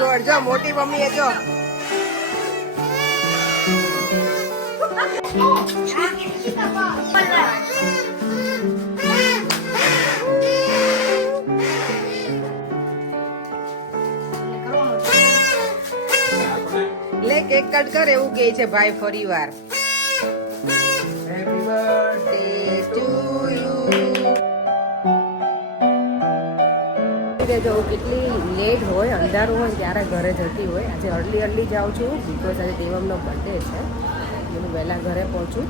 God જો મોટી મમ્મીએ જો લે કેક કટ કર એવું કહે છે ભાઈ ફરીવાર. Happy birthday to you. જો કેટલી લેટ હોય અંધારું હોય ત્યારે ઘરે જતી હોય. આજે અર્લી જાઉં છું બિકોઝ આજે દેવમનો બર્થડે છે. હું વહેલા ઘરે પહોંચું.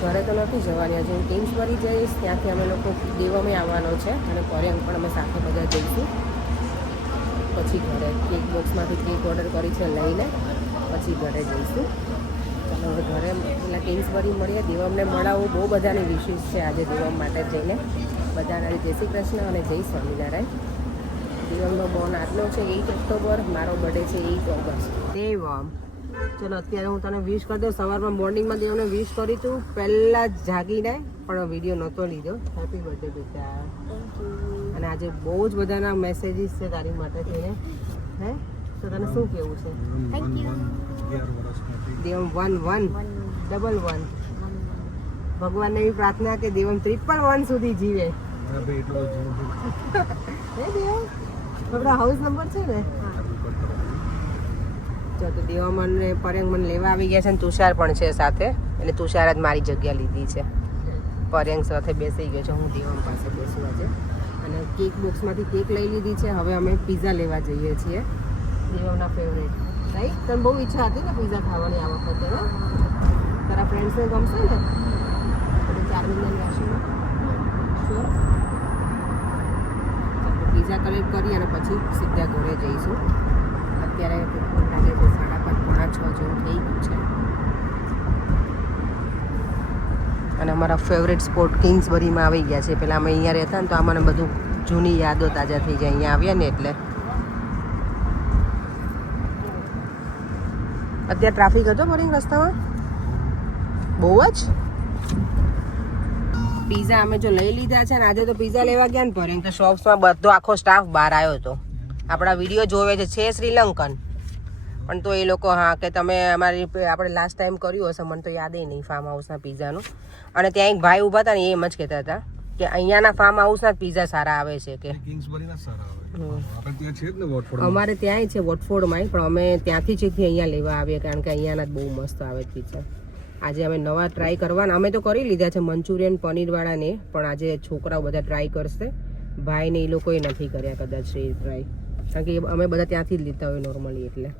ઘરે તો નથી જવાની, આજે હું કિંગ્સબરી જઈશ. ત્યાંથી અમે લોકો દેવમે આવવાનો છે અને પર્યંગ પણ અમે સાથે બધા જઈશું. પછી ઘરે કેક બોક્સમાંથી કેક ઓર્ડર કરી છે લઈને પછી ઘરે જઈશું. ચાલો હવે ઘરે પેલા કિંગ્સબરી મળીએ. દેવમને મળાવું બહુ બધાની વિશેષ છે આજે દેવમ માટે જઈને. બધાને જય શ્રી કૃષ્ણ અને જય સ્વામિનારાયણ. દેવમનો બોર્ન આજનો છે 8 ઓક્ટોબર, મારો બર્થડે છે 8 ઓગસ્ટ. દેવમ ચલો અત્યારે હું તને વિશ કરી દઉં. સવારમાં મોર્નિંગમાં દેવને વિશ કરી તું પહેલાં જ જાગીને, પણ વિડીયો નહોતો લીધો. હેપી બર્થડે બેટા. અને આજે બહુ જ બધાના મેસેજીસ છે તારી માટે થઈને. હે તો તને શું કહેવું છે? Thank you. દેવમ 1 ભગવાનને એવી પ્રાર્થના કે દેવમ 111 સુધી જીવે. હે દેવમ આપણા હાઉસ નંબર છે ને? તો દેવમ અને પર્યંગ મને લેવા આવી ગયા છે અને તુષાર પણ છે સાથે. એટલે તુષાર જ મારી જગ્યા લીધી છે. પર્યંગ સાથે બેસી ગયો છે, હું દેવમ પાસે બેસું આજે. અને કેક બોક્સમાંથી કેક લઈ લીધી છે. હવે અમે પિઝા લેવા જઈએ છીએ, દેવમના ફેવરેટ. રાઈટ? તને બહુ ઈચ્છા હતી ને પિઝા ખાવાની આ વખતે? ને તારા ફ્રેન્ડ્સને ગમશે ને? આપણે 4 મહિનાની રાશિમાં શ્યોર. પિઝા કલેક્ટ કરી અને પછી સીધા ઘરે જઈશું. અત્યારે લાગે છે 5:30-6 જેવું થઈ ગયું છે. અને અમારા ફેવરેટ સ્પોટ કિંગ્સબરીમાં આવી ગયા છે. પહેલાં અમે અહીંયા રહેતા ને તો અમને બધું જૂની યાદો તાજા થઈ જાય અહીંયા આવ્યા ને એટલે. અત્યારે ટ્રાફિક હતો પર્યંગ રસ્તામાં બહુ જ. પિઝા અમે જો લઈ લીધા છે ને આજે તો પિઝા લેવા ગયા ને પર્યંગ તો શોપ્સમાં બધો આખો સ્ટાફ બહાર આવ્યો હતો. આપણા વિડીયો જોવે છે શ્રીલંકન, પણ તો એ લોકો હા કે તમે આપણે લાસ્ટ ટાઈમ કર્યું હશે, મને તો યાદ નહીં ફાર્મ હાઉસના પિઝાનું. અને ત્યાં એક ભાઈ ઊભા હતા ને એ એમ જ કહેતા હતા કે અહીંયાના ફાર્મ હાઉસના પિઝા સારા આવે છે કે અમારે ત્યાંય છે વોટફોર્ડમાં, પણ અમે ત્યાંથી જ અહીંયા લેવા આવીએ કારણ કે અહીંયાના જ બહુ મસ્ત આવે પિઝા. આજે અમે નવા ટ્રાય કરવાના. અમે તો કરી લીધા છે મંચુરિયન પનીરવાળા ને, પણ આજે છોકરાઓ બધા ટ્રાય કરશે. ભાઈને એ લોકોએ નથી કર્યા કદાચ એ ટ્રાય, કારણ કે અમે બધા ત્યાંથી જ લીધા હોય નોર્મલી. એટલે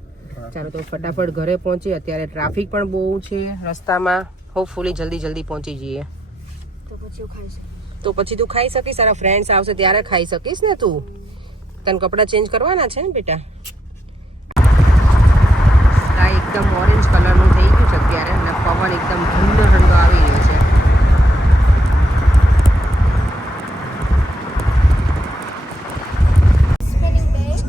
ચાલો તો ફટાફટ ઘરે પહોંચીએ. અત્યારે ટ્રાફિક પણ બહુ છે રસ્તામાં. હોપફુલી જલ્દી પહોંચી જઈએ. તો પછી તું ખાઈ શકીશ. તારા ફ્રેન્ડ્સ આવશે ત્યારે ખાઈ શકીશ ને તું. તને કપડાં ચેન્જ કરવાના છે ને બેટા? સ્કાય એકદમ ઓરેન્જ કલરનું થઈ ગયું છે અત્યારે અને પવન એકદમ ઠંડો આવી રહ્યો છે.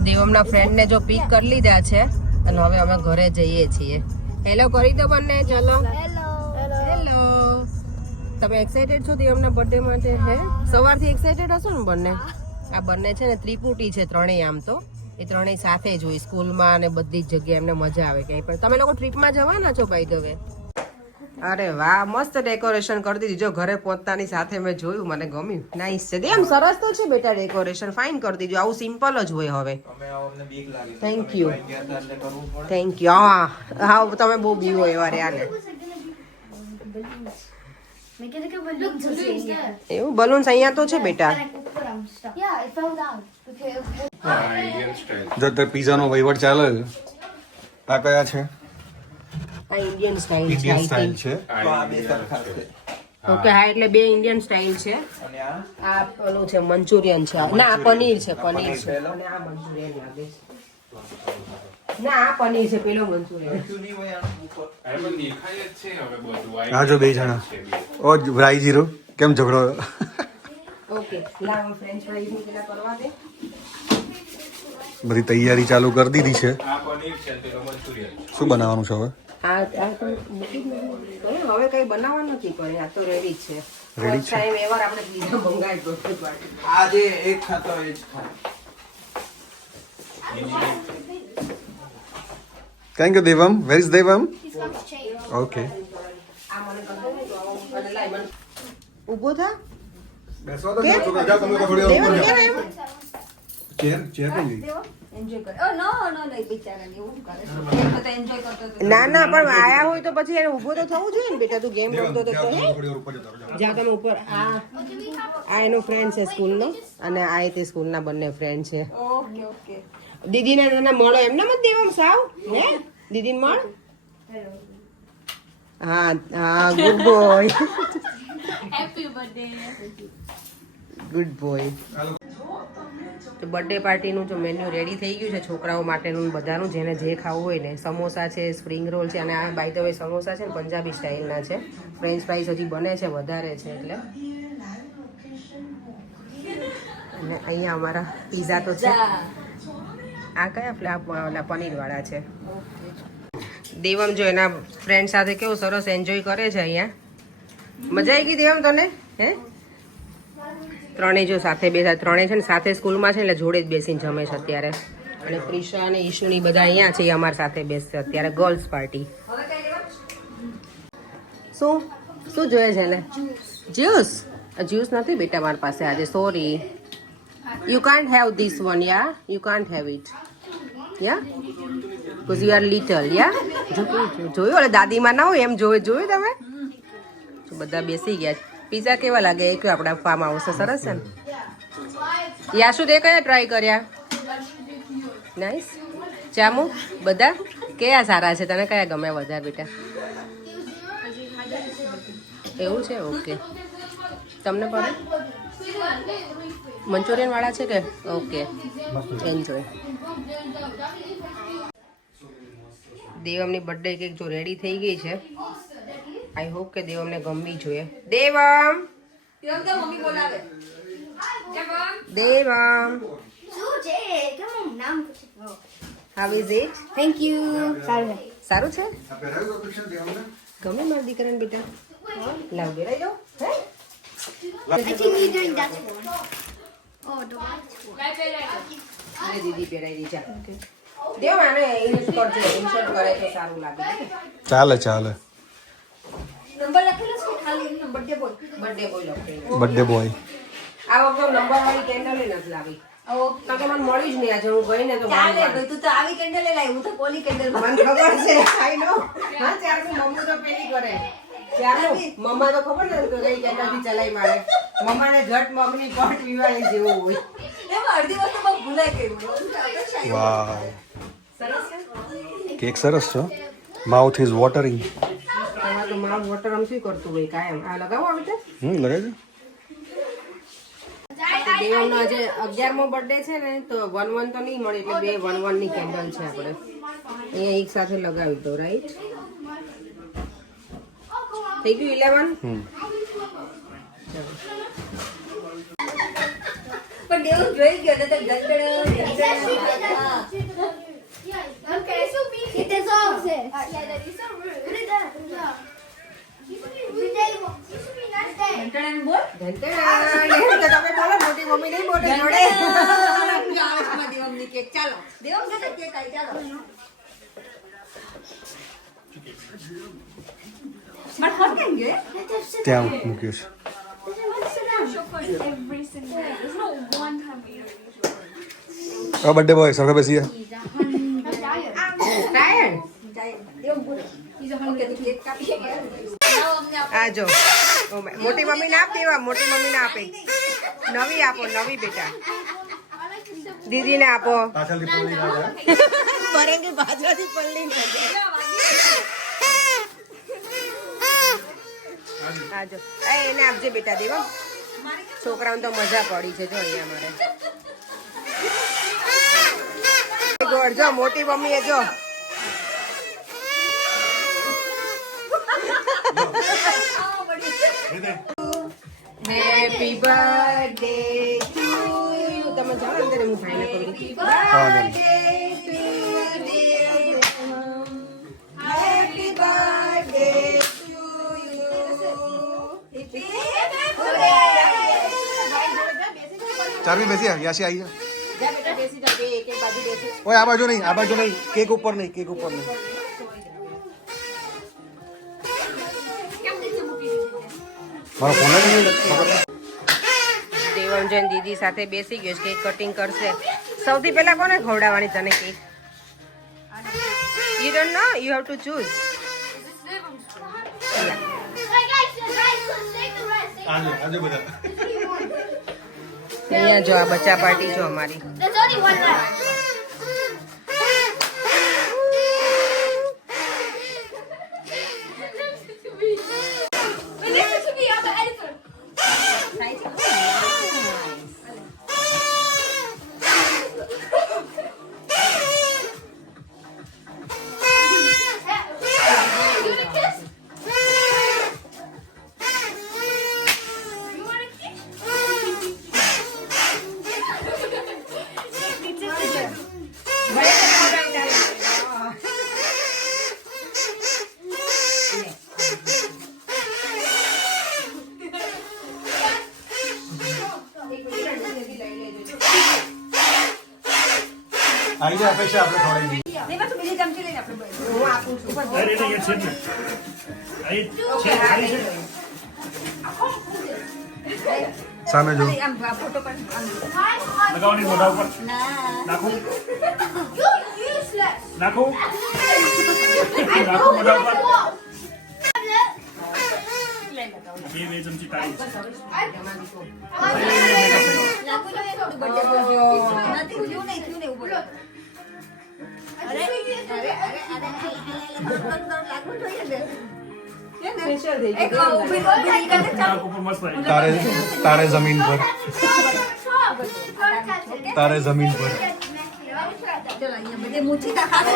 દેવમના ફ્રેન્ડને જો પિક કરી લીધા છે અને હવે અમે ઘરે જઈએ છીએ. હેલો કરી દો બંને. ચાલો હેલો. તમે એક્સાઇટેડ છો દેવમના બર્થડે માટે? હે સવારથી એક્સાઇટેડ હશો ને બંને? આ બંને છે ને ત્રિપુટી છે ત્રણેય. આમ તો એ ત્રણેય સાથે જ હોય સ્કૂલમાં અને બધી જ જગ્યાએ. એમને મજા આવે ક્યાંય પણ. તમે લોકો ટ્રીપમાં જવાના છો બાય ધ વે? અરે વાહ, મસ્ત ડેકોરેશન કરી દીધી. જો ઘરે પહોંચતાની સાથે મેં જોયું, મને ગમ્યું. નાઈસ છે દેમ, સરસ તો છે બેટા ડેકોરેશન. ફાઇન કરી દીધું. આવું સિમ્પલ જ હોય હવે. Thank you. હા તમે બહુ બીવો એવા રહ્યા ને. એવું બલૂન્સ અહીંયા તો છે બેટા. જો તે પિઝાનો વહીવટ ચાલે છે. આ કયા છે? આ ઇન્ડિયન સ્ટાઇલ છે. ઓકે હા, એટલે 2 ઇન્ડિયન સ્ટાઇલ છે. આ પેલું છે મંચુરિયન છે. ના આ પનીર છે. અને આ મંચુરિયન લાગે છે. ના આ પનીર છે, પેલો મંચુરિયન. હા જો 2 જણા. ઓ રાઈ જીરો કેમ ઝઘડો? ઓકે લાવ ફ્રેન્ચ ફ્રાઈઝ ની પેલા કરવા દે. બધી તૈયારી ચાલુ કરી દીધી છે. શું બનાવવાનું છે હવે? હવે કઈ બનાવવાનું નથી પણ આ તો રેડી છે. રેડી છે. એવાર આપણે પીઝા મંગાવ્યો આજે એક ખાતો એ જ ખાય. Thank you Devam. Where is Devam? He's got the chain. Okay. ઊભો થા. બેસવા તો કેમ? છોકરા જા તમે થોડી વાર દેવમ ઉપર કેમ જાઓ. આવ્યો? ચેર પેલી. એન્જોય કરે નો બિચારાને એવું કરે છે એ તો એન્જોય કરતો હતો ના ના પણ આયા હોય તો પછી એને ઊભો તો થવું જોઈએ ને બેટા. તું ગેમ રમતો તો જાઓ, હે? તમે થોડી વાર ઉપર જતા રહો. જા તમે ઉપર. આ એનો ફ્રેન્ડ છે સ્કૂલનો અને આ તે સ્કૂલના બંને ફ્રેન્ડ છે. ઓકે ઓકે દીદીને તને મળો એમને મત દેવમ સાવ હે દીદીને મળ. હા હા good boy. Happy birthday. Good boy. હાલો. તો બર્થડે પાર્ટીનું જો મેન્યુ રેડી થઈ ગયું છે છોકરાઓ માટેનું ને બધાનું જેને જે ખાવું હોય ને. સમોસા છે, સ્પ્રિંગ રોલ છે અને આ બાય ધ વે સમોસા છે ને પંજાબી સ્ટાઇલના છે. ફ્રેન્ચ ફ્રાઈસ હજી બને છે વધારે છે એટલે. અને અહીંયા અમારા પીઝા તો છે. આ કયા ઓલા પનીરવાળા છે. દેવમ જો એના ફ્રેન્ડ સાથે કેવું સરસ એન્જોય કરે છે અહીંયા. મજા આવી ગઈ દેવમ તને હે? ત્રણેય જો સાથે બેસા ત્રણેય છે ને સાથે સ્કૂલમાં છે એટલે જોડે જ બેસીને જમે છે અત્યારે. અને પ્રિશા અને ઈશુની બધા અહીંયા છે એ અમારી સાથે બેસશે અત્યારે ગર્લ્સ પાર્ટી. શું શું જોઈએ છે એને? જ્યુસ? જ્યુસ નથી બેટા મારી પાસે આજે sorry. You can't have this one yeah you can't have it yeah because you are little yeah. જોયું ઓલે દાદીમાં ના હોય એમ જોયું તમે? બધા બેસી ગયા. પીઝા કેવા લાગે એ કયો આપણા ફાર્મ હાઉસ સરસ છે ને? યાશુ તે કયા ટ્રાય કર્યા? નાઈસ. જામુ બધા કયા સારા છે? તને કયા ગમે વધારે બેટા? એવું છે ઓકે. તમને પણ મંચુરિયન વાળા છે કે? Okay enjoy. દેવમની બર્થડે કેક જો રેડી થઈ ગઈ છે. આઈ હોપ કે દેવમને ગમવી જોઈએ. દેવમ મમ્મી બોલાવે Devam Suje, come on, now. How is it? Thank you. Sorry. સારું છે? આ પહેરાવ્યું તો કૃષ્ણ દેવમને? ગમે મારા દીકરાને બેટા? લાવ બેરાઈ દો હે? I think you're doing that one. Oh, the white one. અરે દીદી પહેરાઈ દી જા. દેવ આને ઇન્સ કરજો ઇન્સર્ટ કરે તો સારું લાગે. ચાલે ચાલે. નંબર લખેલો છે કે ખાલી એમનો બર્થડે બોય બર્થડે બોય લખે. Birthday boy. આ વખતે નંબર વાળી કેન્ડલ નથી લાવી. તો કે મને મળી જ નહીં આજે હું ગઈ ને તો ચાલે મને ભાઈ તું તો આવી કેન્ડલ લઈ હું તો પોલી કેન્ડલ ખબર છે આઈ નો. હા ત્યારનું મમ્મી તો પેલી કરે. ત્યારનું મમ્મા તો ખબર ને કે કઈ કેન્ડલથી ચલાઈ મારે. મમ્માને ઝટ મગની પટ પીવાય જેવું હોય. એમાં અડધી વસ્તુ બહુ ભૂલાઈ ગયું વાહ. સરસ છે. કેક સરસ છે. Mouth is watering. તમારે તો મારું વોટર આમ શું કરતું હોય કાયમ. આ લગાવો આવી રીતે. લગાવી દે. દેવનો આજે 11મો બર્થડે છે ને તો 1-1 તો નહીં મળે એટલે બે 1-1 ની કેન્ડલ છે આપણે અહીંયા એક સાથે લગાવી દો. રાઈટ થઈ ગયું 11. પણ દેવ જોઈ ગયો ને તો ગંદડા Okay, it dissolves it. Yeah, that is so rude. Put it down. Put it down. You should be nice day. ગંદડાને બોલ ધનતેરસ. એમ તો તમે બોલો મોટી મમ્મી નહીં બોલે જોડે. ગાળામાં દેવમની કેક ચાલો દેવમ સાથે કેક આવી ચાલો માર ફોન કેમ ગયો ત્યાં મૂક્યું છે. Every single day. There's not one time we don't use your word. Birthday boy સરખા બેસી I'm tired. ટાયર્ડ. દેવમ બોલ ઓકે તું કેક કાપી આ જો મોટી મમ્મીને આપ દેવા. મોટી મમ્મીને આપે. નવી આપો નવી બેટા. દીદીને આપો. પાછળથી પોલી ના જાય. બરેંગે બાજરાથી પલ્લી ના જાય. આ જો એને આપજે બેટા દેવા. છોકરાઓને તો મજા પડી છે જો અહીંયા મારે. ગોળ જો મોટી મમ્મી એ જો હેપી બર્થડે ટુ યુ. તમે જાણો અંદર હું ભાઈને કહું હેપી બર્થડે ટુ ચારવી બેસી યાસી આવી જા. જા બેટા બેસી જા. બે એક એક બાજુ બેસી. ઓય આ બાજુ નહીં કેક ઉપર નહીં. મારો ફોન જ નહીં ખબર. દેવમ જૈન દીદી સાથે બેસી ગયો છે, કેક કટિંગ કરશે. સૌથી પહેલા કોને ખવડાવવાની તને cake? You don't know, you have to choose. આજે બધા અહીંયા જો આ બચ્ચા પાર્ટી જો અમારી. There's only one left. Listen to me, I'm the editor. You want a kiss? You want a kiss? આજે અપેક્ષા આપણે ખવડાવી દીધી. નહીં, પાછું બીજી ચમચી લઈને આપણે બંધ. હું આપું છું. અરે એટલે એ છે જ ને. અહીં છે, ખાલી છે. સામે જો. આમ ફોટો પણ આમ. લગાવવાની મોઢા ઉપર. ના. નાખું You useless. નાખું નાખું મોઢા ઉપર. બે ચમચી તાળી છે. લાગુ જોઈએ થોડું birthday બોલજો. નથી થયું નહીં એવું બોલો. અરે લાગુ જોઈએ ને. Special થઈ એક ગયું. ઊભી ઊભી કરીને ચાલો. નાક ઉપર મસ્ત આવી. તારે જમીન પર. તારે જમીન પર. ચાલો અહીંયા બધે મૂછી તા ખાશે.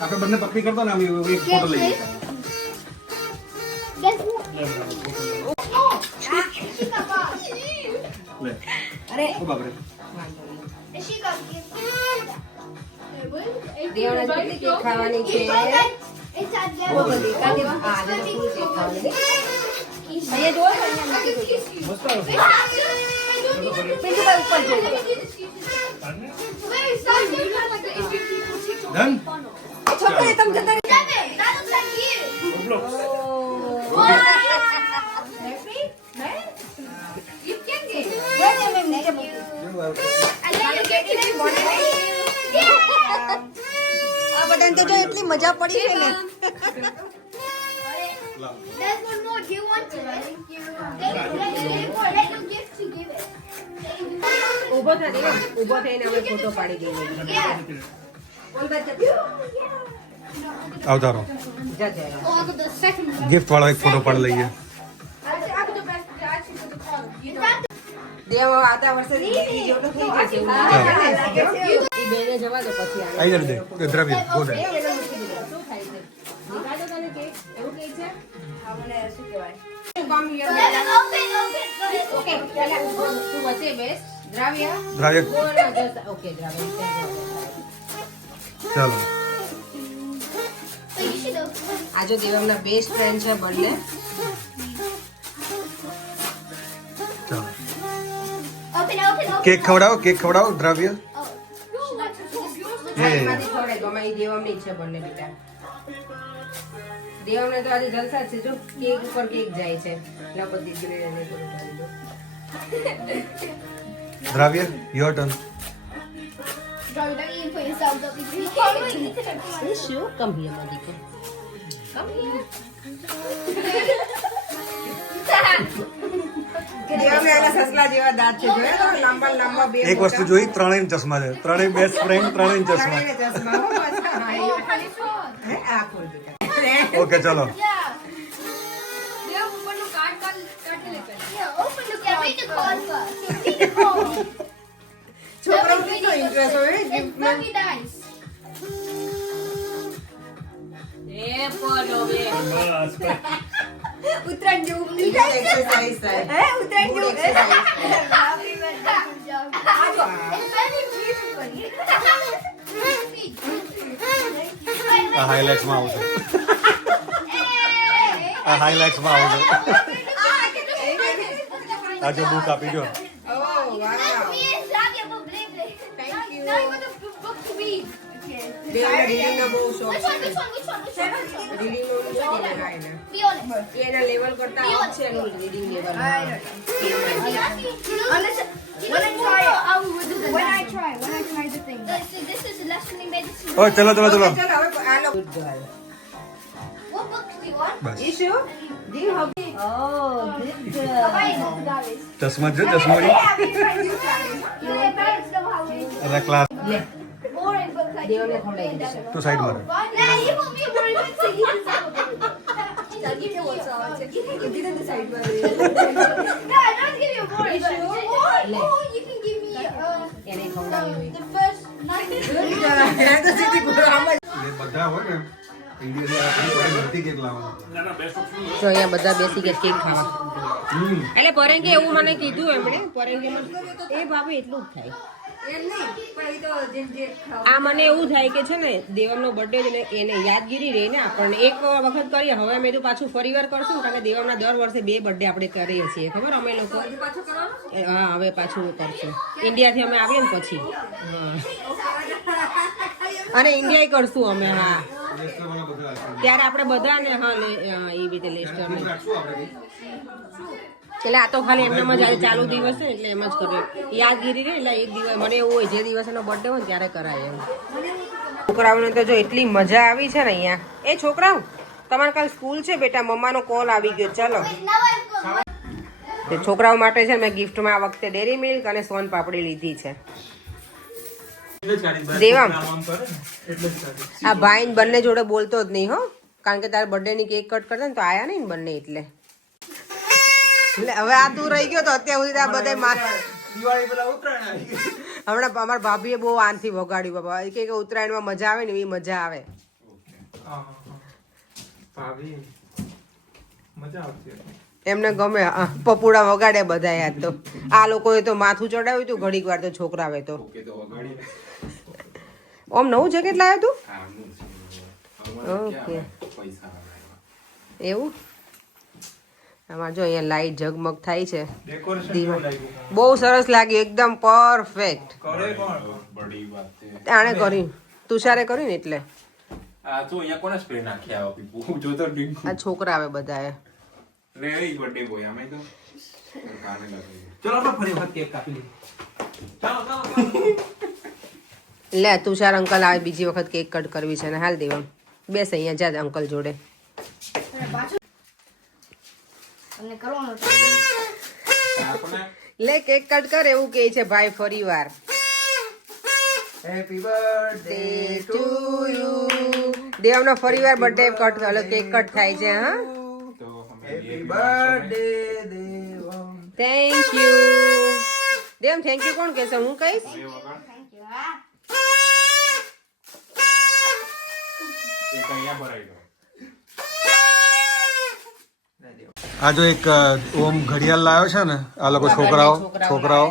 આપણે બંને પકડી કરતો ને આમ એક ફોટો લઈએ. લે. અરે ઓ બાપરે. દેવને કેટલી કેક ખાવાની છે? બહુ બધી. કાઢી વા. હા, આજે તો full કેક ખાવાની. અહીંયા જોવો ને અહીંયા મૂકી દો. મસ્ત આવશે. બીજું કઈ ઉપર જોઈએ. ડન. છોકરી તમે જતા રહી. ઉપલો. મેમ નીચે મૂકી. આ બધાને તો જો એટલી મજા પડી છે ને. There's one more. Do you want to? Let you gift to give it. ઊભો થા દેવમ. ઊભો થઈને અમે ફોટો પાડી દઈએ. આવતા રહો. જા જા. Oh, I got the second one. Gift વાળો એક ફોટો પાડી લઈએ. I got the best. I actually got the card. You got દેવ આવતા વર્ષે દીદી જેવડો થઈ જશે. એવું લાગે છે. ઈ બેને જવા દો પછી આવે. આઈ જડે દે. દ્રવ્ય ગો દે. એને મૂકી દીધો. શું થાય છે? નિકાળો તને કેક? એવું કેક છે? મને શું કહેવાય? Come here. open. Okay, પહેલા તું વચ્ચે બેસ. દ્રવ્ય. દ્રવ્ય Go on, just okay, દ્રવ્ય. ચાલો. So you should open. આ જો દેવમના બેસ્ટ ફ્રેન્ડ છે બંને. ચાલો. Open. કેક ખવડાવો, કેક ખવડાવો દ્રવ્ય. Oh. એ એમાંથી ખવડાય ગમે ઈ દેવમની જ છે બંને બેટા. દેવમને તો આજે જલસા જ છે. જો કેક ઉપર કેક જાય છે. લા બધી ગ્રેડ અને થોડું કરી દો. દ્રવ્ય your turn. Bro, don't even put yourself up. You can't. Issue? Come here, Madiko. Come here. દેવમને આના સસલા જેવા દાંત છે. જોયા તો? લાંબા લાંબા બે એક વસ્તુ જોઈ, ત્રણેય ચશ્મા છે. ત્રણેય બેસ્ટ ફ્રેન્ડ, ત્રણેય ચશ્મા. ત્રણેયને ચશ્મા. હો, પાછા. હા, એ હે, આ ખોલ બેટા. ઓકે ચલો. Yeah, open the card. Read the card first. Read the card. છોકરાઓ કેટલો ઇન્ટરેસ્ટ હોય It's ગિફ્ટમાં. very nice. એ પોલો બે. બસ. ઉત્તરાયણ જેવું એક્સરસાઇઝ થાય. હે ઉત્તરાયણ Good જેવું exercise. It's very beautiful. આ હાઇલાઇટ્સમાં આવશે. આ હાઇલાઇટ્સમાં આવશે. આ જો બુક આપી દો. Oh, wow. Me and Xavier will believe it. Thank you. Now you got the book to read. રીડિંગનો બહુ શોખ Which one? છે. Which one? Which one? Which one? રીડિંગનો છે દિવ્યાના એને. Be honest. એના લેવલ કરતા ઓછું છે એનું reading level. When I try the thing. This is lessening medicine. ઓ ચલો ચલો ચલો ચલો હવે આ લો. Good girl. What book do you want? Bus issue, do you have Oh, good girl. ચશ્મા જો ચશ્મા Your parents know how we. અને ક્લાસ Boring book like દેવને ખવડાવી દેશે. તું સાઈડ માર Nah, you want me a boring book so you can have a boring book. No, I don't give you a boring book. Or you can give me એને ખવડાવી હોય. the first 9 આ તો સીધી બોલવામાં જ. એ બધા હોય ને ઇન્ડિયાની બધી કેક લાવવાનું ના, ના, best option જો અહીંયા બધા બેસી ગયા કેક ખાવા. એટલે પરેંગે એવું મને કીધું એમણે પરેંગેમાં એ ભાભી એટલું જ થાય. એમ નહીં, પણ એ તો જેમ જે ખાવ. આ મને એવું થાય કે છે ને દેવમનો બર્થડે છે ને એને યાદગીરી રહી ને આપણને એક વખત કરીએ હવે અમે તો પાછું ફરીવાર કરશું કારણ કે દેવમના દર વર્ષે 2 બર્થડે આપણે કરીએ છીએ ખબર અમે લોકો. હજુ પાછું કરવાનું? હા હવે પાછું કરશું ઇન્ડિયાથી અમે આવીએ ને પછી. હા અને ઇન્ડિયા કરશું અમે. હા લેસ્ટરવાળા બધા હશે. ત્યારે આપણે બધા ને હા એ રીતે લેસ્ટર ને રાખશું આપણે એટલે આ તો ખાલી એમને જ આજે ચાલુ દિવસ છે એટલે એમ જ કરીએ યાદગીરી રહે એટલે એક દિવસ મને એવું હોય જે દિવસ એનો બર્થડે હોય ને ત્યારે કરાય એમ. છોકરાઓને તો જો એટલી મજા આવી છે ને અહીંયા. એ છોકરાઓ તમારે કાલ સ્કૂલ છે બેટા મમ્માનો કોલ આવી ગયો ચાલો. Now I've got તે છોકરાઓ માટે છે ને મેં ગિફ્ટમાં આ વખતે ડેરી મિલ્ક અને સોન પાપડી લીધી છે. દેવામ આ ભાઈ બંને જોડે બોલતો જ નહીં હો કારણ કે તારે બર્થડે ની કેક કટ કરતા ને તો આયા નહીં ને બંને એટલે હવે આ તું રહી ગયો તો અત્યાર સુધી આ બધા દિવાળી પેલા ઉત્તરાયણ આવી ગઈ. હમણાં અમારા ભાભીએ બહુ આનથી વગાડ્યું બાબા એ કે ઉત્તરાયણમાં મજા આવે ને એવી મજા આવે. હા, હા. ભાભી મજા આવતી હતી. એમને ગમે પપુડા વગાડે બધા યાદ તો આ લોકોએ તો માથું ચડાવ્યું હતું ઘડીક વાર તો છોકરાવે તો. ઓમ નવું જેકેટ લાવ્યો તું ઓકે એવું. આમાં જો અહીંયા લાઈટ ઝગમગ થાય છે ડેકોરેશન દીવા. કેવું લાગ્યું? બહુ સરસ લાગ્યું એકદમ પરફેક્ટ. કરે કોણ? બડી વાત છે. આણે કર્યું તુષારે કર્યું ને એટલે આ તો અહીંયા કોને સ્પ્રે નાખી આવો પીપુ જો તો ડ્રિંક આ છોકરા આવે બધાએ. રે એ બર્થડે બોય અમે તો કાને લાગી ચલો આપણે ફરી વખત કેક કાપી લઈએ. ચાલો ચાલો લે તુષાર અંકલ આવે બીજી વખત કેક કટ કરવી છે ને હાલ દેવા બેસ અહીંયા જા અંકલ જોડે. અને કરવાનો આપણે લે કેક કટ કર એવું કહે છે ભાઈ ફરી વાર. હેપી બર્થડે ટુ યુ દેવનો ફરી વાર બર્થડે કટ કેક કટ થાય છે. હા તો અમે happy birthday Devam. Thank you Dev thank you કોણ કહેશે હું કહીશ. એક અહીંયા ભરાઈ ગયો આ જો એક ઓમ ઘડિયાળ લાવ્યો છે ને આ લોકો છોકરાઓ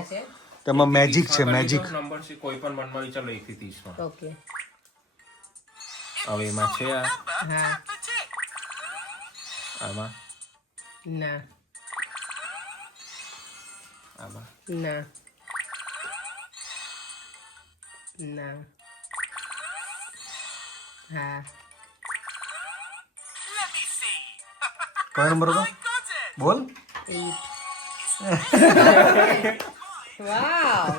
તેમાં મેજિક છે મેજિક. નંબર છે કોઈ પણ મનમાં વિચાર 1 થી 30 માં ઓકે હવે એમાં છે આ હા આમાં ના આમાં ના ના હા કયો નંબર હતો બોલ. વાવ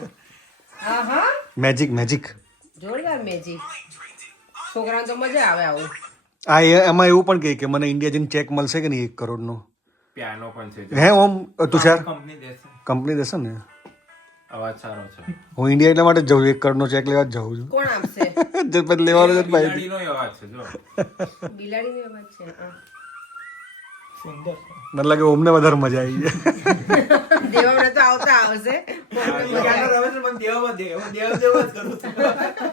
આહા મેજિક મેજિક જોરદાર મેજિક. છોકરાને તો મજા આવે આવું. આ એમાં એવું પણ કહે કે મને ઇન્ડિયા જઈને ચેક મળશે કે નહીં 1 કરોડનો. પિયાનો પણ છે હે ઓમ તુષાર કંપની દેશે. કંપની દેશે ને. અવાજ સારો છે હું ઇન્ડિયા એટલા માટે જ જાઉં 1 કરોડનો ચેક લેવા જ જાઉં છું. કોણ આપશે જે પછી લેવાનો જ ભાઈ. બિલાડીનો અવાજ છે જો બિલાડીનો અવાજ છે હા. સુંદર. મને લાગે ઓમને વધારે મજા આવી જાય. દેવાને તો આવતા આવશે. ત્યાંનો રમેશ પણ દેવમાં દેવ જ કરું છું.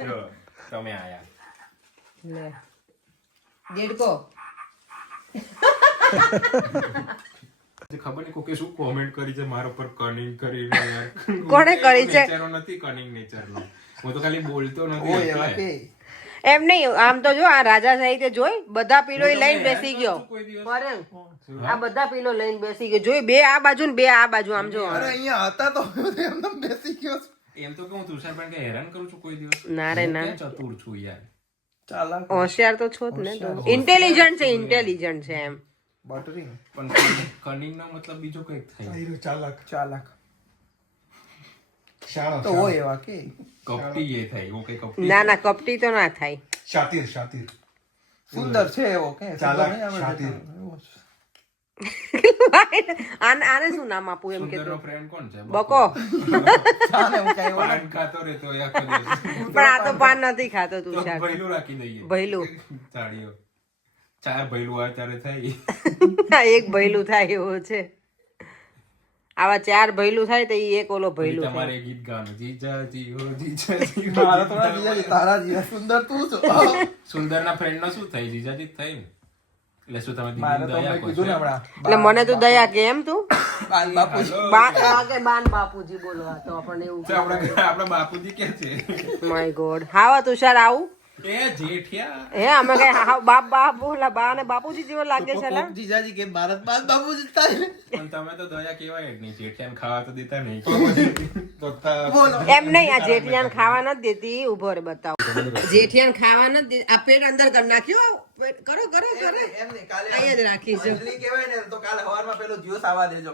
જો તમે આયા લે દેડકો ખબર નહીં કોકે શું કોમેન્ટ કરી છે મારા ઉપર કનિંગ કરીને યાર કોણે કરી છે? નેચરનો નથી કનિંગ નેચરનો હું તો ખાલી બોલતો ઓય નથી એવા એટલે. કે. એમ નહીં આમ તો જો આ રાજા સાહિત્ય જોઈ બધા પીલો લઈને બેસી ગયો. કોઈ દિવસ પરેમ, આ બધા પીલો લઈને બેસી ગયો જોઈ બે આ બાજુ ને બે આ બાજુ આમ જો અરે અહીંયા હતા તો એમને બેસી ગયો છું. એમ તો કે હું તુષાર પણ કે હેરાન કરું છું કોઈ દિવસ? ના રે હું ના. ક્યાં ચતુર છું યાર. ચાલાક હોશિયાર તો છો જ ને તો. ઇન્ટેલિજન્ટ છે એમ. બટરિંગ પણ કનિંગ નો મતલબ બીજો કંઈક થાય. ચાલાક ચાલાક શાણો તો હોય એવા કે કપટી એ થાય. હું કઈ કપટી ના ના કપટી તો ના થાય. શાતીર શાતીર સુંદર છે એવો કે ચાલાક, સુંદર નહીં આવડે શાતીર. એવો છે. આને શું નામ આપું એમ કે સુંદરનો friend કોણ છે? બકો. ચાલે હું કઈ એવો પાન ખાતો રહેતો એ આખો દિવસ. પણ આ તો પાન નથી ખાતો તો તુષાર. ભૈલું રાખી દઈએ. ભૈલું. ચાળીઓ 4 ભૈલું આવે ત્યારે થાય. એક ભૈલું થાય એવો છે. આવા 4 ભૈલું થાય તો ઈ એક ઓલો ભૈલું થાય. તમારે ગીત ગાવાનું જીજાજી હો જીજાજી હો, મારા થોડા જીજાજી તારા જીવા સુંદર તું છો સુંદરના ફ્રેન્ડ નો શું થાય? જીજાજી જ થાય ને. એટલે શું તમે મારે દીદીને તો દયા મેં કહો કીધું ને છો? હમણાં એટલે મને તું દયા કે એમ તું બાન બાપુજી બાન બાપુજી બોલવા તો આપણને એવું તો આપણા બાપુજી ક્યાં છે? My God. હાવા તુષાર આવું એ જેઠિયા. હે અમે કઈ બાપ બાપ બોલા બા અને બાપુજી જેવો લાગે છે લા. જીજાજી કે ભારત બાન બાપુજી થાય પણ તમે તો દયા કેવાય જ નહીં. જેઠિયાને ખાવા તો દેતા નહીં. બોલો એમ નહીં આ જેઠિયાને ખાવા નથી દેતી. ઉભો રે બતાવો. જેઠિયાને ખાવા નથી દેતી. આ પેટ અંદર કરી નાખ્યો. કરો કરો કરો. એમ નહીં કાલે અહીંયા જ રાખીશું. અંજલિ કહેવાય ને તો કાલે સવારમાં પેલો જ્યુસ આવવા દેજો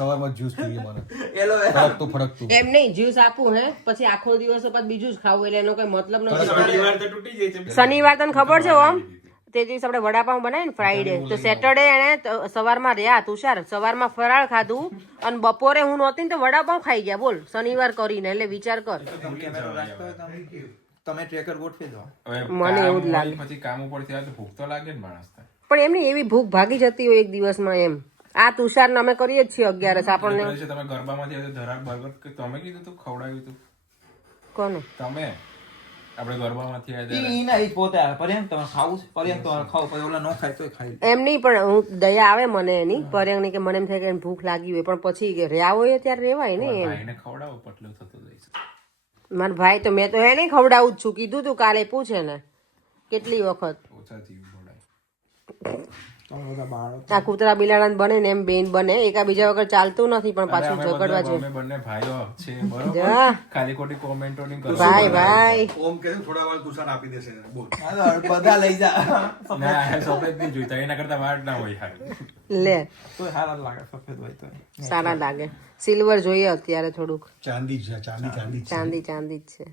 સવારમાં જ્યુસ પીએ મને એલો ફડકતું ફડકતું એમ નહીં જ્યુસ આપું હે પછી આખો દિવસ પછી બીજું જ ખાવું એટલે એનો કોઈ મતલબ નથી. શનિવાર તો તૂટી જાય છે. શનિવાર તને ખબર છે ઓમ તે દિવસ આપણે વડાપાઉં બનાવી ને ફ્રાઈડે તો સેટરડે એને સવારમાં રહ્યા તુષાર સવારમાં ફરાળ ખાધું અને બપોરે હું નહોતી ને તો વડાપાઉં ખાઈ ગયા બોલ શનિવાર કરીને એટલે વિચાર કર. કેમેરો રાખતો હોય તમે ટ્રેકર ગોઠવી દો હવે મને એવું જ કામ લાગે. હોય, પછી કામ ઉપરથી આવે તો ભૂખ તો લાગે ને માણસને. પણ એમની એવી ભૂખ ભાગી જતી હોય એક દિવસમાં એમ. આ તુષાર ને અમે કરીએ જ છીએ 11 આપણને એટલે તમે ગરબામાંથી આવે તો ધરાક બર્ગર કે તમે કીધું તું ખવડાવ્યું તું કોને તમે આપણે ગરબામાંથી આવે ત્યારે ઈ ના ઈ પોતે આવે પર્યંત તમે ખાવું છે પર્યંત તો ખાવ પછી ઓલા ન ખાય તોય ખાઈ લે. એમ નહીં પણ હું દયા આવે મને એની પર્યંગની કે મને એમ થાય કે એને ભૂખ લાગી હોય પણ પછી કે રહ્યા હોય ત્યારે રેવાય ને એમ. ભાઈને ખવડાવો પટલું થતું જાય છે. મારા ભાઈ તો મેં તો એને ખવડાવું જ છું કીધું તું કાલે પૂછે ને કેટલી વખત. ઓછા જીવ બોલાય. તમે બધા બાળો આ કૂતરા બિલાડા બને ને એમ બેન બને એકાબીજા વગર ચાલતું નથી પણ અરે પાછું અમે ઝઘડવા બધા- છે. અમે બંને ભાઈઓ છે બરોબર. જા. ખાલી ખોટી કોમેન્ટો નહીં કરો. ભાઈ ભાઈ ઓમ કે થોડા વાર તુષાર આપી દેશે એને. બોલ બધા લઈ જા ના સફેદ નહીં જોઈતા એના કરતા વાટ ના હોય હારી. લે તોય સારા લાગે સફેદ હોય તો સારા લાગે. સિલ્વર જોઈએ અત્યારે થોડુંક ચાંદી જ છે, ચાંદી ચાંદી જ છે. ચાંદી ચાંદી જ છે.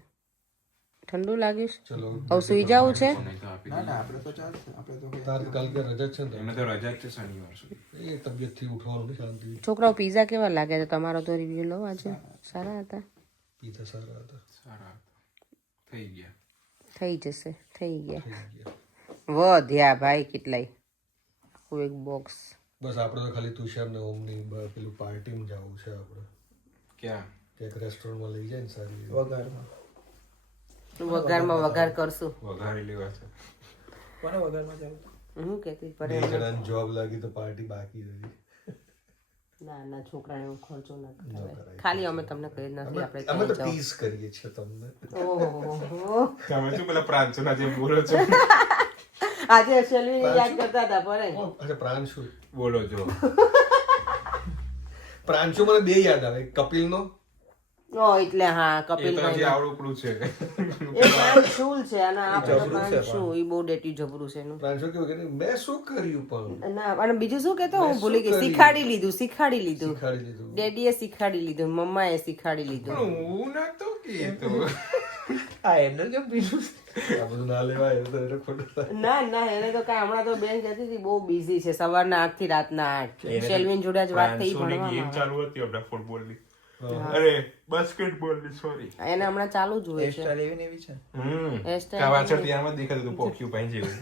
ઠંડુ લાગ્યું છે? ચલો હવે સુઈ જવું છે? નહીં તો આપી ના દઈએ. ના આપણે તો ચાલશે આપણે તો તાર કાલ કે રજા જ છે ને એમને તો રજા જ છે શનિવાર સુધી. એ તબિયતથી ઉઠવાનું નહીં શાંતિ છોકરાઓ પીઝા કેવા લાગે છે તમારો તો રિવ્યુ લો આજે. સારા હતા? પીતા સારા હતા સારા થઈ ગયા. થઈ જશે થઈ ગયા. થઈ ગયા. વધ્યા ભાઈ કેટલાય. આખું એક બોક્સ. બસ આપણે તો ખાલી તુષાર ને ઓમની પેલું પાર્ટીમાં જવું છે આપણે ક્યાં? ક્યાંક રેસ્ટોરન્ટમાં લઈ જાય ને સારી રીતે. વઘારમાં વઘારમાં વઘાર કરશું. વઘારી લેવા છે. કોને વઘારમાં જાવ હું કેતી બે પડે જણાની જોબ લાગી તો પાર્ટી બાકી રહી. ના ના છોકરાને એવું ખર્ચો ના કરાય. કરાય. ખાલી અમે તમને કહી નથી અમે તો આપણે ટીઝ કરીએ છીએ તમને. ઓહો તમે શું પેલા પ્રાંચોના જેમ બોલો છો? આજે શેલ્વીને યાદ કરતા હતા પડે. અચ્છા પ્રાંશુ બોલો છો. પ્રાંશુ મને બે યાદ આવે એક કપિલનો ઓ એટલે હા એ કપિલ તો હજી આવડું છે. એ પ્રાંશુલ છે અને આપણે પ્રાંશુ એ બહુ ડેટી જબરું છે એનું. પ્રાંશુ કેવું કે મેં શું કર્યું પણ ના અને બીજું શું કહેતો હું ભૂલી ગઈ. શીખાડી લીધું શીખાડી દીધું. ડેડીએ શીખાડી લીધું મમ્માએ શીખાડી લીધું. હું નતો કીધું. આ એમને કેમ પીધું આ બધું ના લેવાય એ તો એને ખોટું થાય. ના ના એને તો કાંઈ હમણાં તો બેન કહેતી હતી બહુ બિઝી છે સવારના 8 થી રાતના 8. શેલ્વીન જોડે જ વાત થઈ ગેમ ભણવામાં. ચાલુ હતી આપણા ફૂટબોલની. અરે બાસ્કેટબોલની સોરી. એને હમણાં ચાલુ જ હોય છે. સ્ટાઈલ એવી ને એવી છે Hairstyle કાવા ચડતી આમાં દેખાતું હતું પોક્યુ પાઈ જેવું.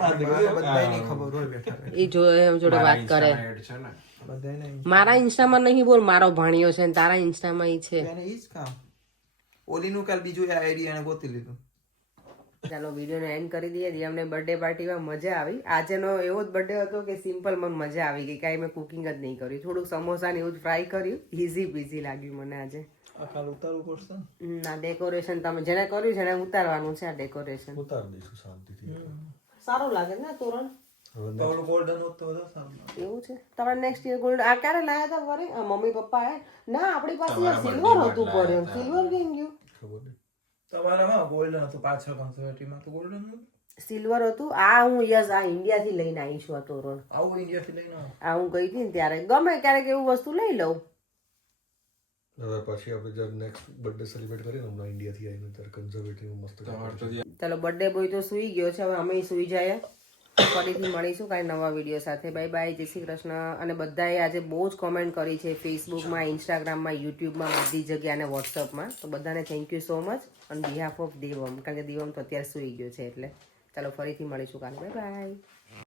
આ બધાયની ખબર હોય બેઠા એ જોડે વાત કરે. એડ છે ને. બધાયને મારા ઇન્સ્ટામાં નહીં બોલ મારો ભાણિયો છે ને તારા ઇન્સ્ટામાં ઈ છે. એને ઈ જ કામ ઓલીનું કાલ બીજું આઈડી એને ગોતી લીધું ચાલો વિડીયોને એન્ડ કરી દઈએ. દિયામને બર્થડે પાર્ટીમાં મજા આવી. આજનો એવો જ બર્થડે હતો કે સિમ્પલ મને મજા આવી ગઈ. કાંઈ મેં કુકિંગ જ નહીં કર્યું. થોડુંક સમોસા ને એવું જ ફ્રાય કર્યું. ઇઝી બીઝી લાગ્યું મને આજે. આ કાલ ઉતારવું પડશે ને ના ડેકોરેશન તમે જેને કર્યું છે એને ઉતારવાનું છે આ ડેકોરેશન. ઉતારી દઈશું શાંતિથી. સારું લાગે ને તોરણ. તો ઓલું golden હોત તો વધારે સારું લાગે. એવું છે તમારે નેક્સ્ટ યર ગોલ્ડ આ ક્યારે લાયા હતા વરે મમ્મી પપ્પા ના આપણી પાસે સિલ્વર હતું પડ્યું સિલ્વર કેમ ગયું ખબર નહીં. તમારે હા golden હતું પાછળ કન્સર્વેટિવમાં તો golden હતું. સિલ્વર હતું આ હું યસ આ ઇન્ડિયાથી લઈને આવી છું આ તોરણ આવું ઇન્ડિયાથી લઈને આવો. આ હું ગઈ હતી ને ત્યારે ગમે ક્યારેક એવું વસ્તુ લઈ લઉં હવે પછી આપણે જ્યારે નેક્સ્ટ બર્થડે સેલિબ્રેટ કરીએ ને હમણાં ઇન્ડિયાથી આવીને ત્યારે કન્ઝર્વેટિવ મસ્ત તમારે તો ચાલો બર્થડે બોય તો સૂઈ ગયો છે હવે અમે સૂઈ જાય ફરીથી મળીશું કાંઈ નવા વિડીયો સાથે બાય બાય જય શ્રી કૃષ્ણ અને બધાએ આજે બહુ જ કોમેન્ટ કરી છે ફેસબુકમાં ઇન્સ્ટાગ્રામમાં યુટ્યુબમાં બધી જગ્યાએ અને વોટ્સઅપમાં તો બધાને thank you so much on behalf of Devam કારણ કે દેવમ તો અત્યારે સૂઈ ગયો છે એટલે ચાલો ફરીથી મળીશું કાલે બાય બાય